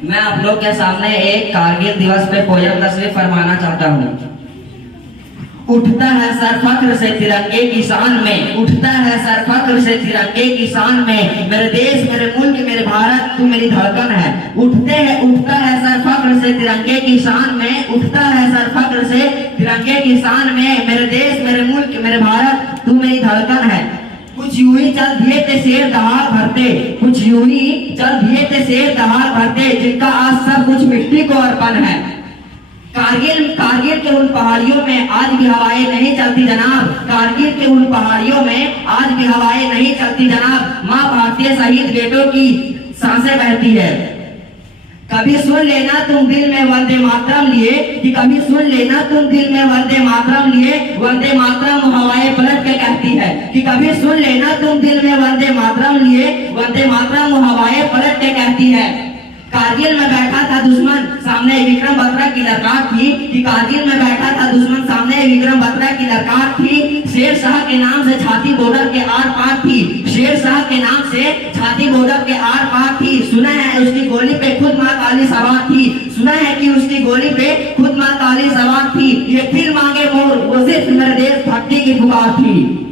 मैं आप लोग के सामने एक कारगिल दिवस पे पोयम तस्वीर फरमाना चाहता हूँ। उठता है सर फख्र से तिरंगे की शान में, उठता है सर फख्र से तिरंगे की शान में, मेरे देश मेरे मुल्क मेरे भारत तू मेरी धड़कन है। उठता है सर फख्र से तिरंगे की शान में, उठता है सर फख्र से तिरंगे की शान में, मेरे देश मेरे मुल्क मेरे भारत तू मेरी धड़कन है। कुछ यूं ही चल दिए थे शेर दहाड़ भरते, कुछ यूं ही चल दिए थे शेर दहाड़ भरते, जिनका आज सब कुछ मिट्टी को अर्पण है। कारगिल के उन पहाड़ियों में आज भी हवाएं नहीं चलती जनाब, कारगिल के उन पहाड़ियों में आज भी हवाएं नहीं चलती जनाब, माँ भारतीय शहीद बेटों की सांसें बहती है। कभी सुन लेना तुम दिल में वंदे मातरम लिए, कि कभी सुन लेना तुम दिल में वंदे मातरम लिए, वंदे मातरम हवाएं पलट के कहती है, कि कभी सुन लेना तुम दिल में वंदे मातरम लिए, वंदे मातरम हवाएं पलट के कहती है। कारगिल में बैठा था दुश्मन सामने विक्रम बत्रा की ललकार थी, कि कारगिल में बैठा था दुश्मन सामने विक्रम बत्रा की ललकार थी, शेर शाह के नाम से छाती बॉर्डर के आर पार थी, शेर शाह के नाम से छाती बॉर्डर के आर पार थी। सुना है उसकी गोली पे खुद माँ काली सवार थी, सुना है कि उसकी गोली पे खुद माँ काली सवार थी, ये फिर मांगे मोर वो सिर्फ मेरे देश भक्ति की पुकार थी।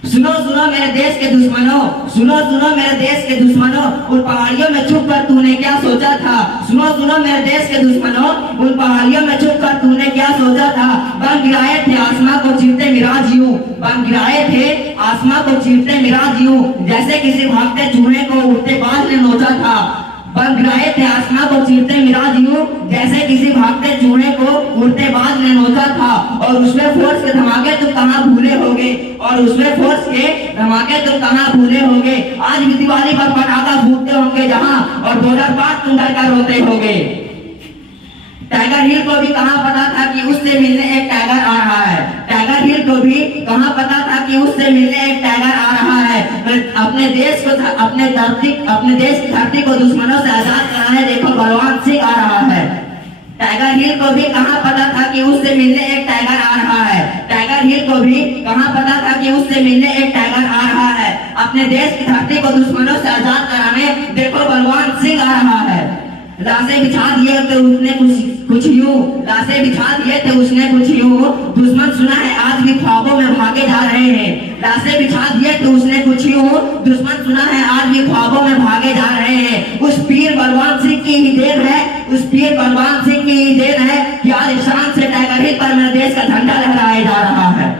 सुनो सुनो मेरे देश के दुश्मनों, सुनो सुनो मेरे देश के दुश्मनों, उन पहाड़ियों में छुप कर तूने क्या सोचा था, सुनो सुनो मेरे देश के दुश्मनों, उन पहाड़ियों में छुप कर तूने क्या सोचा था। बम गिराए थे आसमां को चीरते मिराज यूं, बम गिराए थे आसमां को चीरते मिराज यूं, जैसे किसी भागते चूहे को उड़ते बाज ने नोचा था। बम गिराए थे आसमां को चीरते मिराज यूं, जैसे किसी भागते चूहे को उड़ते बाज ने नोचा था। और उसमें फोर्स के धमाके तुम कहाँ भूले होगे, और उसमें फोर्स के धमाके तुम कहाँ भूले होगे। आज भी दिवाली पर पटाखा फूटते होंगे जहाँ, और बॉर्डर पार तुम डर कर रोते होगे। टाइगर हिल को भी कहाँ पता था कि उससे मिलने एक टाइगर आ रहा है, टाइगर हिल को भी कहाँ पता था कि उससे मिलने एक टाइगर आ रहा है। अपने देश को अपने देश की धरती को दुश्मनों से आजाद कराने देखो बलवान सिंह आ रहा है। टाइगर हिल को भी कहाँ पता था कि उससे मिलने एक टाइगर आ रहा है, टाइगर हिल को भी कहाँ पता था कि उससे मिलने एक टाइगर आ रहा है। अपने देश की धरती को दुश्मनों से आजाद कराने देखो बलवान सिंह आ रहा है। लाशें बिछा दिए थे उसने कुछ यूं, लाशें बिछा दिए थे उसने कुछ यूं, दुश्मन सुना है आज भी ख्वाबों में भागे जा रहे हैं। लाशें बिछा दिए थे उसने कुछ यूं, दुश्मन सुना है आज भी ख्वाबों में भागे जा रहे हैं। उस पीर बलवान सिंह की ही देन है, उस पीर बलवान सिंह की ही देन है कि आज शान से टाइगर हिल पर मेरे देश का झंडा लहराया जा रहा है।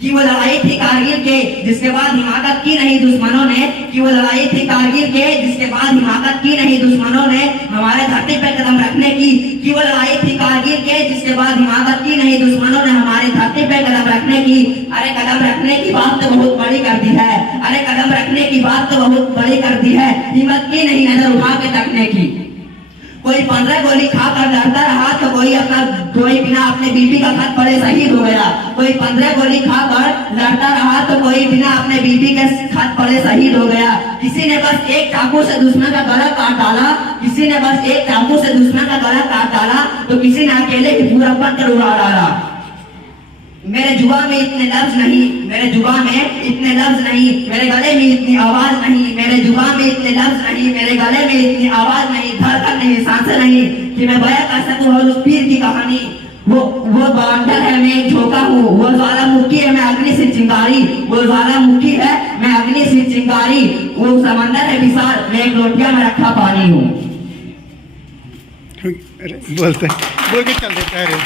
कि वो लड़ाई थी कारगिल के जिसके बाद हिमाकत की नहीं दुश्मनों ने, कि वो लड़ाई थी कारगिल के जिसके बाद हिमाकत की नहीं दुश्मनों ने हमारे धरती पर कदम रखने की, कि वो लड़ाई थी कारगिल के जिसके बाद हिमाकत की नहीं दुश्मनों ने हमारे धरती पर कदम रखने की। अरे कदम रखने की बात तो बहुत बड़ी कर दी है, अरे कदम रखने की बात तो बहुत बड़ी कर दी है, हिम्मत की नहीं नजर उठा के तकने की। कोई 15 गोली खाकर लड़ता रहा तो कोई बिना अपने बीबी का खत पड़े शहीद हो गया, कोई 15 गोली खाकर लड़ता रहा तो कोई बिना अपने बीबी के खत पड़े शहीद हो गया। किसी ने बस एक चाकू से दुश्मन का गला काट डाला, किसी ने बस एक चाकू से दुश्मन का गला काट डाला, तो किसी ने अकेले ही पूरा पत्थर उड़ा डाला। मेरे जुबा में इतने लफ्ज नहीं, मेरे जुबा में इतने लफ्ज नहीं, मेरे गले में इतनी आवाज नहीं, मेरे जुबा में इतने लफ्ज नहीं, मेरे गले में इतनी आवाज नहीं, धड़कन नहीं, सांसें नहीं, कि मैं बयां कर सकूं हर उस पीर की कहानी। वो बांधर है मैं एक झोंका हूँ, वो ज्वालामुखी है मैं अग्नि से चिंगारी, वो ज्वालामुखी है मैं अग्नि से चिंगारी, वो समंदर है विशाल मैं एक लोटिया में रखा पानी हूँ। बोल के चल देता है।